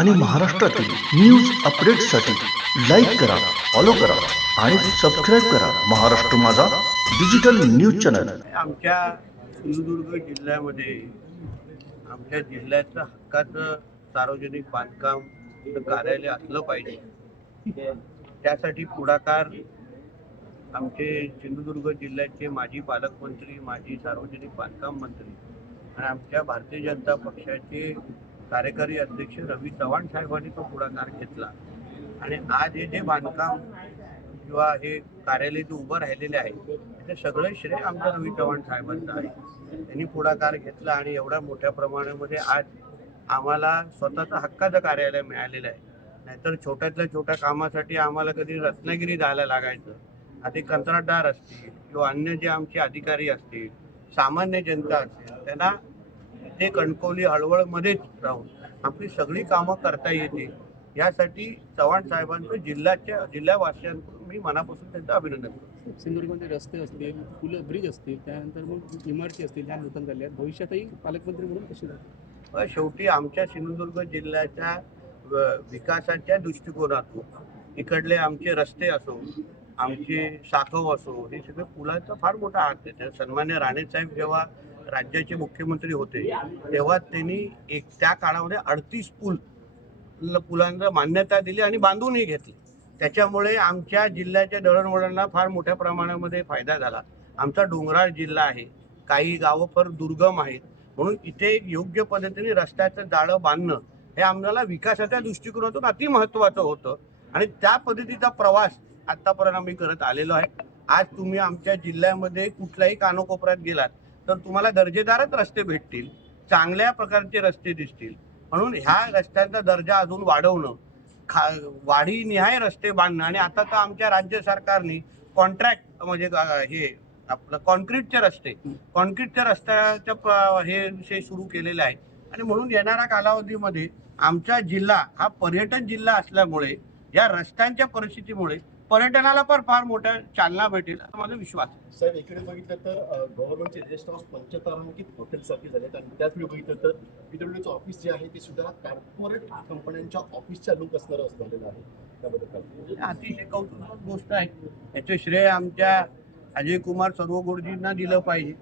आणि महाराष्ट्रातील न्यूज अपडेट्ससाठी लाईक करा, फॉलो करा आणि सबस्क्राईब करा महाराष्ट्र माझा डिजिटल न्यूज चॅनल। आमच्या सिंधुदुर्ग जिल्ह्यामध्ये आमच्या जिल्ह्याचं हक्काचं सार्वजनिक बांधकाम कार्यालय असलं पाहिजे। त्यासाठी पुढाकार आमचे सिंधुदुर्ग जिल्ह्याचे माजी पालकमंत्री, माजी सार्वजनिक बांधकाम मंत्री आणि आमच्या भारतीय जनता पक्षाचे कार्यकारी अध्यक्ष रवी चव्हाण साहेबांनी तो पुढाकार घेतला आणि आज हे जे बांधकाम किंवा हे कार्यालय जे उभं राहिलेले आहे त्याचे सगळे श्रेय आमच्या रवी चव्हाण साहेबांचं आहे। त्यांनी पुढाकार घेतला आणि एवढ्या मोठ्या प्रमाणामध्ये आज आम्हाला स्वतःचं हक्काचं कार्यालय मिळालेलं आहे। नाहीतर छोट्यातल्या छोट्या कामासाठी आम्हाला कधी रत्नागिरी जायला लागायचं। आता कंत्राटदार असतील किंवा अन्य जे आमचे अधिकारी असतील, सामान्य जनता असेल, त्यांना ते कणकवली हळवळमध्येच राहून आपली सगळी कामं करता येते। यासाठी चव्हाण साहेबांचं जिल्हावासियांकडून मी मनापासून त्यांचं अभिनंदन करतो। सिंधुदुर्गमध्ये रस्ते असतील, पुलं, ब्रिज असतील, त्यानंतर मग इमारती असतील, त्या नूतन झाल्या आहेत। भविष्यातही पालकमंत्री म्हणून कशी जातात? शेवटी आमच्या सिंधुदुर्ग जिल्ह्याच्या विकासाच्या दृष्टिकोनातून इकडले आमचे रस्ते असो, आमचे साखव असो, हे सगळे पुलांचा फार मोठा हात आहे। सन्मान्य राणेसाहेब जेव्हा राज्याचे मुख्यमंत्री होते तेव्हा त्यांनी त्या काळामध्ये 38 पुलांना मान्यता दिली आणि बांधूनही घेतली। त्याच्यामुळे आमच्या जिल्ह्याच्या दळणवळणाला फार मोठ्या प्रमाणामध्ये फायदा झाला। आमचा डोंगराळ जिल्हा आहे, काही गावं फार दुर्गम आहेत, म्हणून इथे योग्य पद्धतीने रस्त्याचं जाळं बांधणं हे आम्हाला विकासाच्या दृष्टिकोनातून अति महत्त्वाचं होतं आणि त्या पद्धतीचा प्रवास आतापर्यंत आम्ही करत आलेलो आहे। आज तुम्ही आमच्या जिल्ह्यामध्ये कुठल्याही कानाकोपऱ्यात गेलात तर तुम्हाला दर्जेदारच रस्ते भेटतील, चांगल्या प्रकारचे रस्ते दिसतील। म्हणून ह्या रस्त्यांचा दर्जा अजून वाढवणं, वाढीनिहाय रस्ते बांधणं आणि आता तर आमच्या राज्य सरकारने कॉन्ट्रॅक्ट म्हणजे हे आपलं कॉन्क्रीटचे रस्त्याच्या हे विषय सुरू केलेले आहे आणि म्हणून येणाऱ्या कालावधीमध्ये आमचा जिल्हा हा पर्यटन जिल्हा असल्यामुळे या रस्त्यांच्या परिस्थितीमुळे पर्यटनाला पण फार मोठा चालना भेटेल असा माझा विश्वास आहे। साहेब, इकडे बघितलं तर गव्हर्नमेंटचे गेस्ट हाऊस पंचतारांकित हॉटेलसारखे झालेत आणि त्याच वेळी बघितलं तर पीडब्ल्यूचं ऑफिस जे आहे ते सुद्धा कॉर्पोरेट कंपन्यांच्या ऑफिसच्या लुक असणारं झालेलं आहे। त्याबद्दल अतिशय कौतुकास्पद गोष्ट आहे। याचे श्रेय आमच्या अजय कुमार सर्वगुरुजींना दिलं पाहिजे।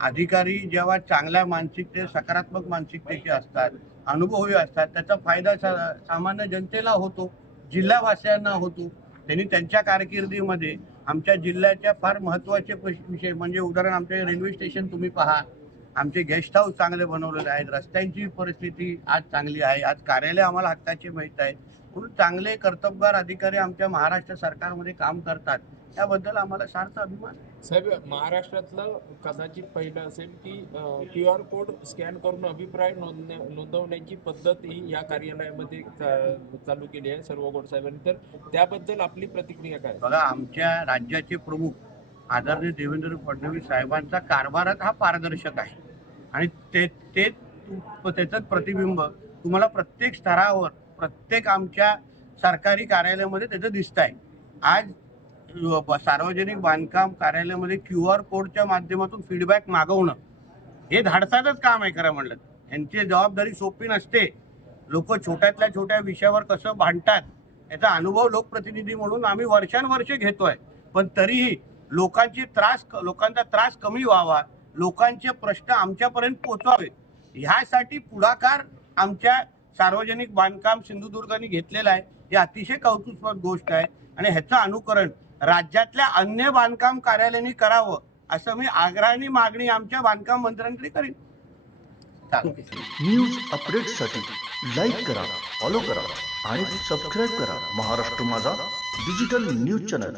अधिकारी जेव्हा चांगल्या मानसिकते, सकारात्मक मानसिकतेचे असतात, अनुभवी असतात, त्याचा फायदा सामान्य जनतेला होतो, जिल्हावासियांना होतो। त्यांनी त्यांच्या कारकिर्दीमध्ये आमच्या जिल्ह्याच्या फार महत्त्वाचे विषय म्हणजे उदाहरण आमचे रेल्वे स्टेशन तुम्ही पहा, आमचे गेस्ट हाऊस चांगले बनवलेले आहेत, रस्त्यांची परिस्थिती आज चांगली आहे, आज कार्यालय आम्हाला हक्काचे मिळत आहेत। म्हणून चांगले कर्तबगार अधिकारी आमच्या महाराष्ट्र सरकारमध्ये काम करतात, त्याबद्दल आम्हाला सार्थ अभिमान आहे। साहेब, महाराष्ट्रातलं कदाचित पहिलं असेल की QR कोड स्कॅन करून अभिप्राय नोंदवण्याची पद्धत ही या कार्यालयामध्ये चालू केली आहे सर्व गोड साहेबांनी, तर त्याबद्दल आपली प्रतिक्रिया काय? बघा, आमच्या राज्याचे प्रमुख आदरणीय देवेंद्र फडणवीस साहेबांचा कारभारात हा पारदर्शक आहे आणि त्याचं प्रतिबिंब तुम्हाला प्रत्येक स्तरावर, प्रत्येक आमच्या सरकारी कार्यालयामध्ये त्याचं दिसत आहे। आज सार्वजनिक बांधकाम कार्यालयामध्ये QR कोडच्या माध्यमातून फीडबॅक मागवणं हे धाडसाचंच काम आहे खरं म्हणलं। यांची जबाबदारी सोपी नसते। लोक छोट्यातल्या छोट्या विषयावर कसं भांडतात याचा अनुभव लोकप्रतिनिधी म्हणून आम्ही वर्षानुवर्षे घेतोय, पण तरीही लोकांचा त्रास कमी व्हावा, लोकांचे प्रश्न आमच्यापर्यंत पोहोचावे ह्यासाठी पुढाकार आमच्या सार्वजनिक बांधकाम सिंधुदुर्गाने घेतलेला आहे। ही अतिशय कौतुकास्पद गोष्ट आहे आणि ह्याचं अनुकरण राज्यातल्या अन्य बांधकाम कार्यालयांनी करावं असं मी आग्रहाने मागणी आमच्या बांधकाम मंत्र्यांकडे करीन। न्यूज अपडेट्ससाठी लाईक करा, फॉलो करा आणि सबस्क्राईब करा महाराष्ट्र माझा डिजिटल न्यूज चॅनल।